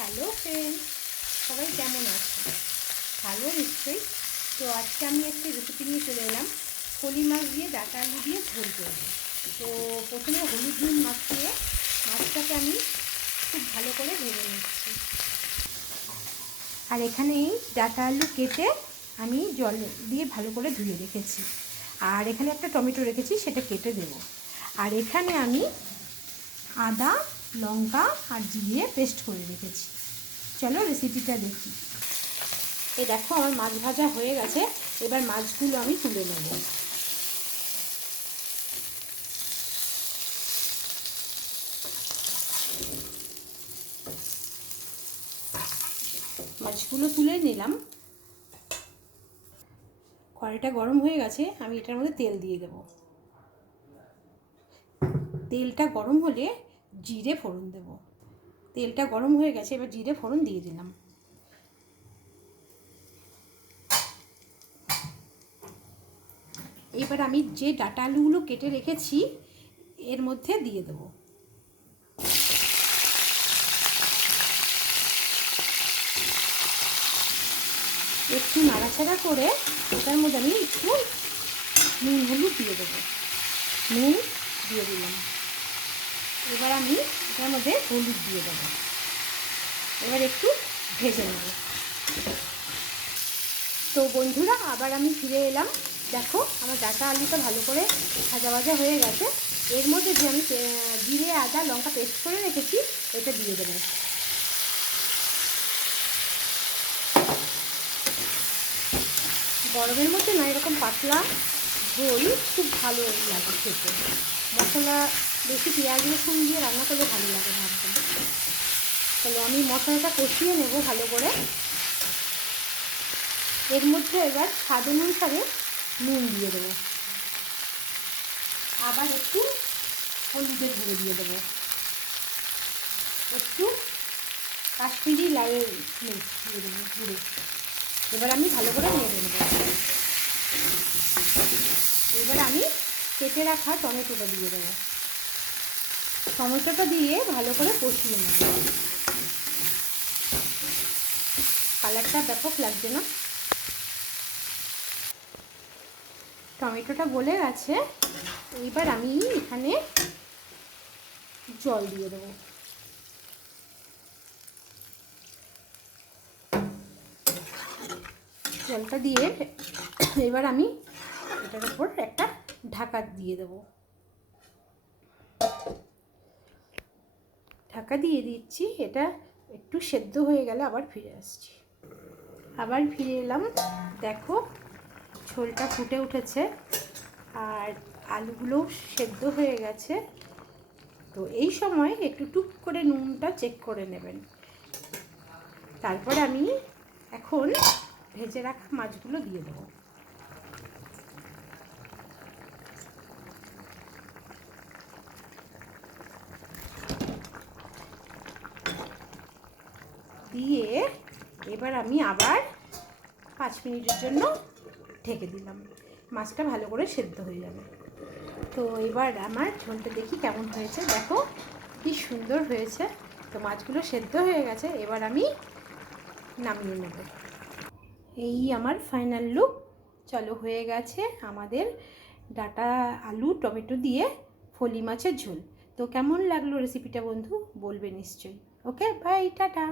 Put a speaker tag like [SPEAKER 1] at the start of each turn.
[SPEAKER 1] Hello friend সবাই কেমন আছে? ভালো নিশ্চয়ই। তো আজকে আমি একটা রেসিপি নিয়ে চলে এলাম। ফলি মাছ দিয়ে ডাটা আলু দিয়ে ঝোল করব। তো প্রথমে হলুদ নুন মাখিয়ে মাছটাকে আমি খুব ভালো করে ভেজে নিচ্ছি। আর এখানে এই ডাটা আলু কেটে আমি জল দিয়ে ভালো করে ধুয়ে রেখেছি। আর এখানে একটা টমেটো রেখেছি, সেটা কেটে দেবো। আর এখানে আমি আদা লঙ্কা আর জিরে পেস্ট করে রেখেছি। চলো রেসিপিটা দেখি। এই দেখো আমার মাছ ভাজা হয়ে গেছে। এবার মাছগুলো আমি তুলে নেব। মাছগুলো তুলে নিলাম। কড়াইটা গরম হয়ে গেছে, আমি এটার মধ্যে তেল দিয়ে দেব। তেলটা গরম হলে জিরে ফোড়ন দেব। তেলটা গরম হয়ে গেছে, এবার জিরে ফোড়ন দিয়ে দিলাম। এবার আমি যে ডাটা আলুগুলো কেটে রেখেছি, এর মধ্যে দিয়ে দেবো। একটু নাড়াচাড়া করে ওটার মধ্যে আমি একটু নুন হলুদ দিয়ে দেবো। নুন দিয়ে দিলাম। এবার আমি এটার মধ্যে হলুদ দিয়ে দেবো। এবার একটু ভেজে নেব। তো বন্ধুরা, আবার আমি ফিরে এলাম। দেখো, আমার ডাটা আলুটা ভালো করে ভাজা ভাজা হয়ে গেছে। এর মধ্যে যে আমি জিরে, আদা, লঙ্কা পেস্ট করে রেখেছি এটা দিয়ে দেবো। গরমের মধ্যে না এরকম পাতলা ঝোল খুব ভালো লাগে খেতে। মশলা, বেশি পেঁয়াজ রসুন দিয়ে রান্না করলে ভালো লাগে ভাবতে তাহলে আমি মশলাটা কষিয়ে নেব ভালো করে। এর মধ্যে এবার স্বাদ অনুসারে নুন দিয়ে দেবো। আবার একটু হলুদের গুঁড়ো দিয়ে দেবো। একটু কাশ্মীরি লাল মির্চ দিয়ে দেবো, গুঁড়ো। এবার আমি ভালো করে নিয়ে নেব। এবার আমি কেটে রাখা টমেটোটা দিয়ে দেবো। টমেটোটা দিয়ে ভালো করে কষিয়ে নেব। কালারটা ব্যাপক লাগছে না? টমেটোটা গলে গেছে। এইবার আমি এখানে জল দিয়ে দেবো। জলটা দিয়ে এবার আমি এটার উপর একটা ঢাকা দিয়ে দেব। ঢাকা দিয়ে দিচ্ছি, এটা একটু সেদ্ধ হয়ে গেলে আবার ফিরে আসছি। আবার ফিরে এলাম, দেখো ঝোলটা ফুটে উঠেছে আর আলুগুলো সেদ্ধ হয়ে গেছে। তো এই সময় একটু টুক করে নুনটা চেক করে নেবেন। তারপর আমি এখন ভেজে রাখা মাছগুলো দিয়ে দেবো। দিয়ে এবার আমি আবার পাঁচ মিনিটের জন্য ঢেকে দিলাম। মাছটা ভালো করে সেদ্ধ হয়ে যাবে। তো এবার আমার ঝোলটা দেখি কেমন হয়েছে। দেখো কি সুন্দর হয়েছে। তো মাছগুলো সেদ্ধ হয়ে গেছে। এবার আমি নামিয়ে নেব। এই আমার ফাইনাল লুক চলো, হয়ে গেছে আমাদের ডাটা, আলু, টমেটো দিয়ে ফলি মাছের ঝোল। তো কেমন লাগল রেসিপিটা বন্ধু? বলবে নিশ্চয়ই। Okay bye tata.